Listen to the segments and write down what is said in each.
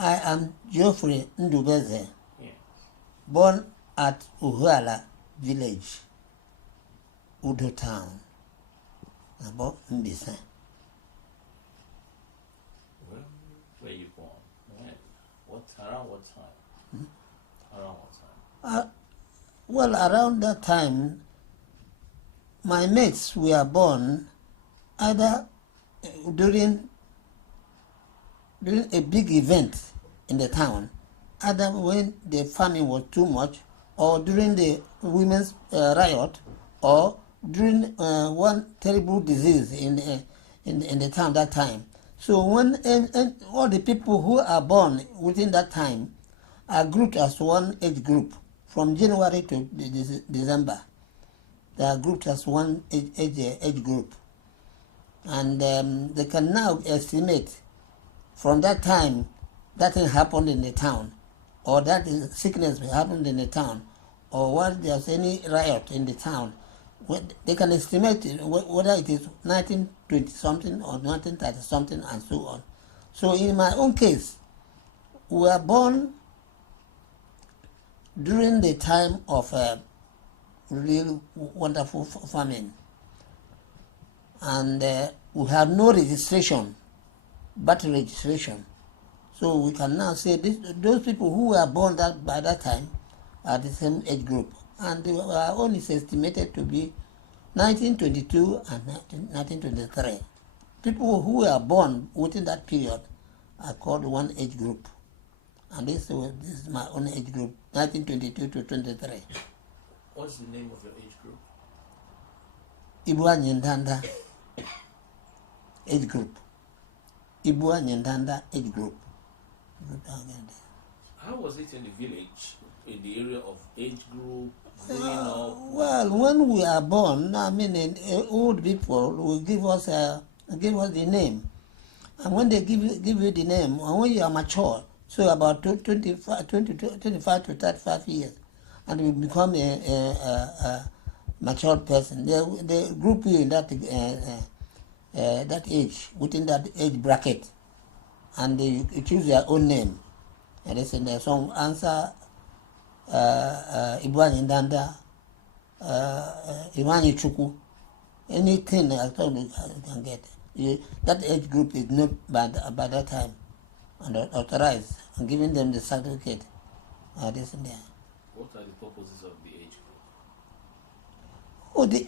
I am Geoffrey Ndubeze, Yes. born at Uhuala village, Udo town, about Mbisa. When were you born? When? Around what time? Around what time? Well, around that time, my mates were born either during a big event in the town, either when the famine was too much, or during the women's riot, or during one terrible disease in the town that time. So when and all the people who are born within that time are grouped as one age group from January to December. They are grouped as one age group, and they can now estimate from that time that thing happened in the town, or that sickness happened in the town, or what there's any riot in the town. They can estimate whether it is 1920 something or 1930 something and so on. So in my own case, we were born during the time of a real wonderful famine, and we had no registration, birth registration. So we can now say those people who were born by that time are the same age group, and they were only estimated to be 1922 and 1923. People who were born within that period are called one age group, and this is my own age group, 1922 to 23. What's the name of your age group? Ibua Nyendanda age group. Ibua Nyendanda age group. How was it in the village, in the area of age group, growing up? Well, when we are born, I mean, old people will give us the name, and when they give you the name, and when you are mature, so about 25 to 35 years, and you become a mature person, they group you in that age, within that age bracket, and you choose your own name. And it's in the song answer Ibwani Ndanda, Imani Chuku, anything I thought you can get. That age group is not by that time and authorized and giving them the certificate. This and there. What are the purposes of the age group? Oh, the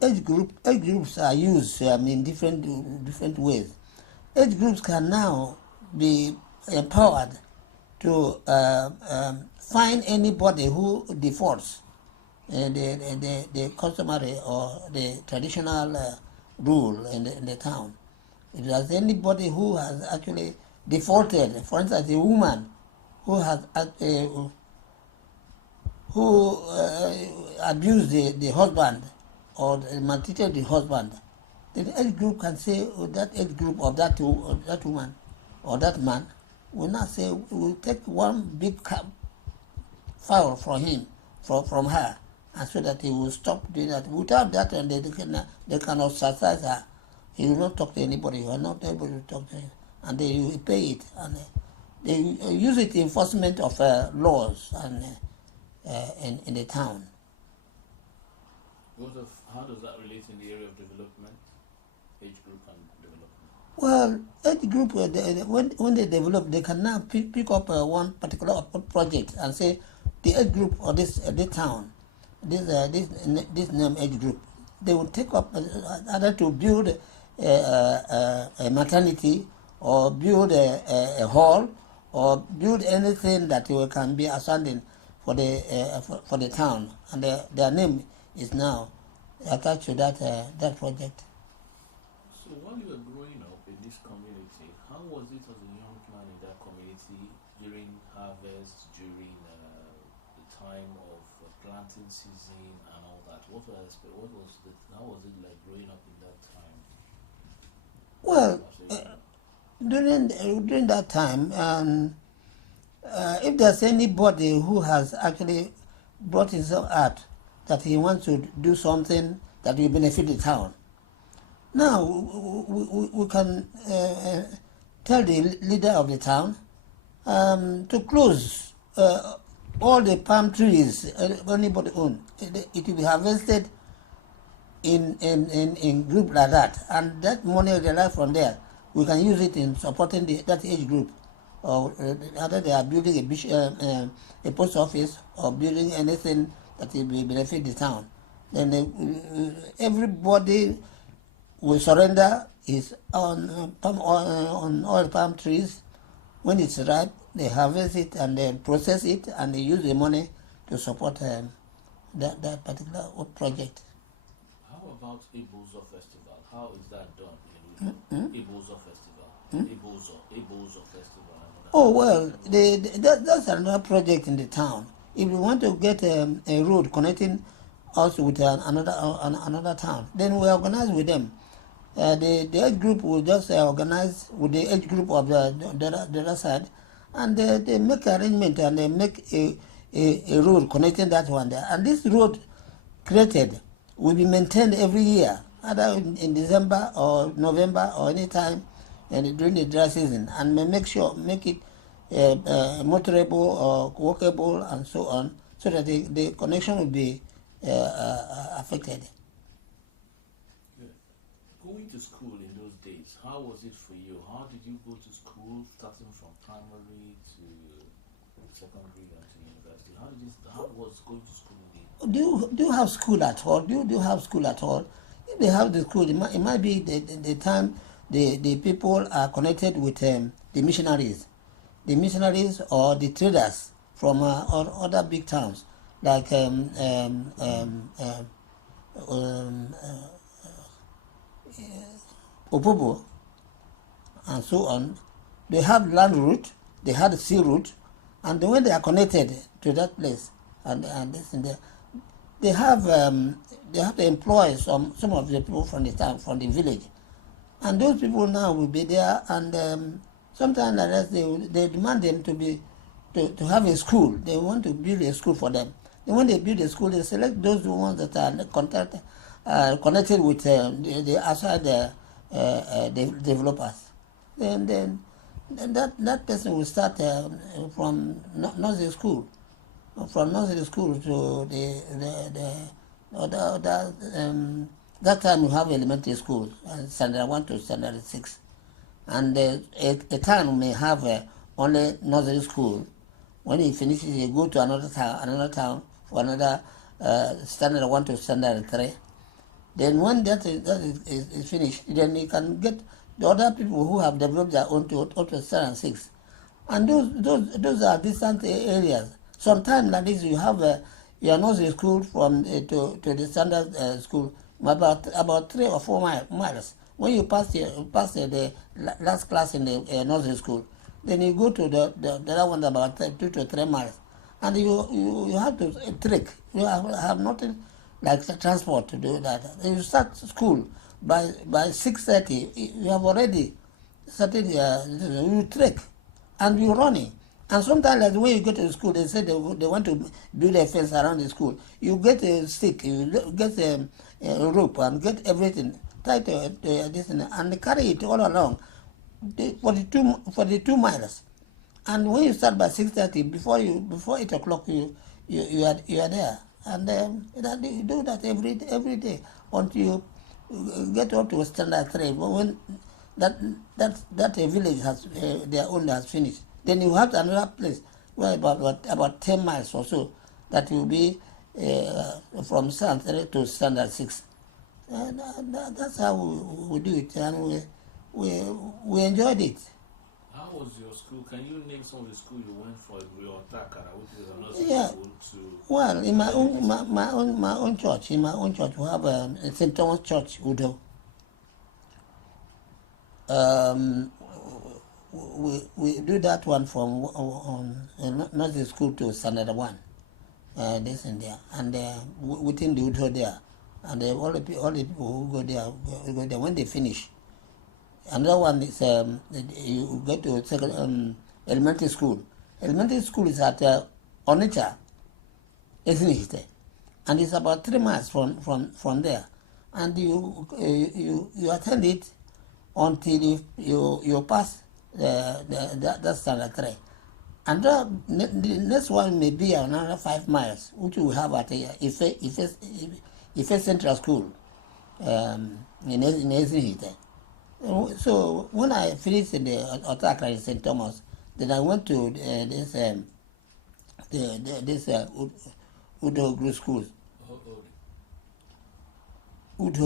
age groups are used in different ways. Age groups can now be empowered to find anybody who defaults the customary or the traditional rule in the town. If there's anybody who has actually defaulted, for instance, a woman who has abused the husband or maltreated the husband, the age group can say, that age group of that woman or that man will not say, we'll take one big foul from him, from her, and so that he will stop doing that. Without that, and they can ostracize her. He will not talk to anybody. He will not able to talk to him, and they will pay it, and they use it in enforcement of laws and in the town. How does that relate in the area of development? Age group and development? Well, age group, when they develop, they can now pick up one particular project and say, the age group of this town, this name age group, they will take up either to build a maternity, or build a hall, or build anything that can be outstanding for the town, and their name is now attached to that project. So while you were growing up in this community, how was it as a young man in that community during harvest, during the time of planting season and all that? How was it like growing up in that time? Well, during that time, if there's anybody who has actually brought himself out that he wants to do something that will benefit the town, now we can tell the leader of the town to close all the palm trees anybody own. It will be harvested in group like that, and that money realized from there, we can use it in supporting that age group, or either they are building a post office or building anything that will benefit the town. Then everybody will surrender his on oil palm trees. When it's ripe, they harvest it and then process it, and they use the money to support that particular project. How about Ibozo Festival? How is that done in Ibozo Festival? Ibozo Festival. Oh well, that's another project in the town. If we want to get a road connecting us with another town, then we organize with them. The age group will just organize with the age group of the other side, and they make arrangement and they make a road connecting that one there. And this road created will be maintained every year, either in December or November or any time and during the dry season, and make it motorable or walkable and so on, so that the connection will be affected. Going to school in those days, how was it for you? How did you go to school, starting from primary to secondary and to university? How was going to school in Do you have school at all? Do you have school at all? If they have the school, it might be the time the people are connected with the missionaries or the traders from other big towns like Opobo and so on. They have land route, they have sea route, and when they are connected to that place and this and that, they have to employ some of the people from the town, from the village, and those people now will be there, and sometimes they demand them to have a school. They want to build a school for them. And when they build a school, they select those ones that are connected with the outside developers. Then that person will start from nursery school. From nursery school to that time we have elementary school, standard 1 to standard 6. And a town may have only nursery school. When he finishes, he go to another town for another standard 1 to standard 3. Then when that is finished, then you can get the other people who have developed their own to standard 6. And those are distant areas. Sometimes like this, you have your nursery school from to the standard school about 3 or 4 miles. When you pass the last class in the nursery school, then you go to the other one about 2 to 3 miles, and you have to trek. You have nothing like transport to do that. You start school by 6:30. You have already started. You trek, and you running. And sometimes, like when you go to the school, they say they want to build a fence around the school. You get a stick, you get a rope, and get everything tied to this and carry it all along for the 2 miles. And when you start by 6:30, before 8 o'clock, you are there. And you do that every day until you get up to standard 3. But when that village has their own has finished, then you have another place where about 10 miles or so that will be from standard 3 to standard 6. And that's how we do it, and we enjoyed it. How was your school? Can you name some of the school you went for? Your Takara, which is another school to. Well, in my own church, we have St. Thomas Church, Udo. We do that one from nursery school to standard 1, this and there, and within the Udo there, and all the people who go there when they finish. Another one is you go to elementary school. Elementary school is at Onitsha, isn't it? And it's about 3 miles from there, and you attend it until you pass that's standard 3. And the next one may be another 5 miles, which we have at Ife Central School in Ezinhite. So when I finished in the Otakra in St. Thomas, then I went to this Udo Group Schools. Oh, oh. Udo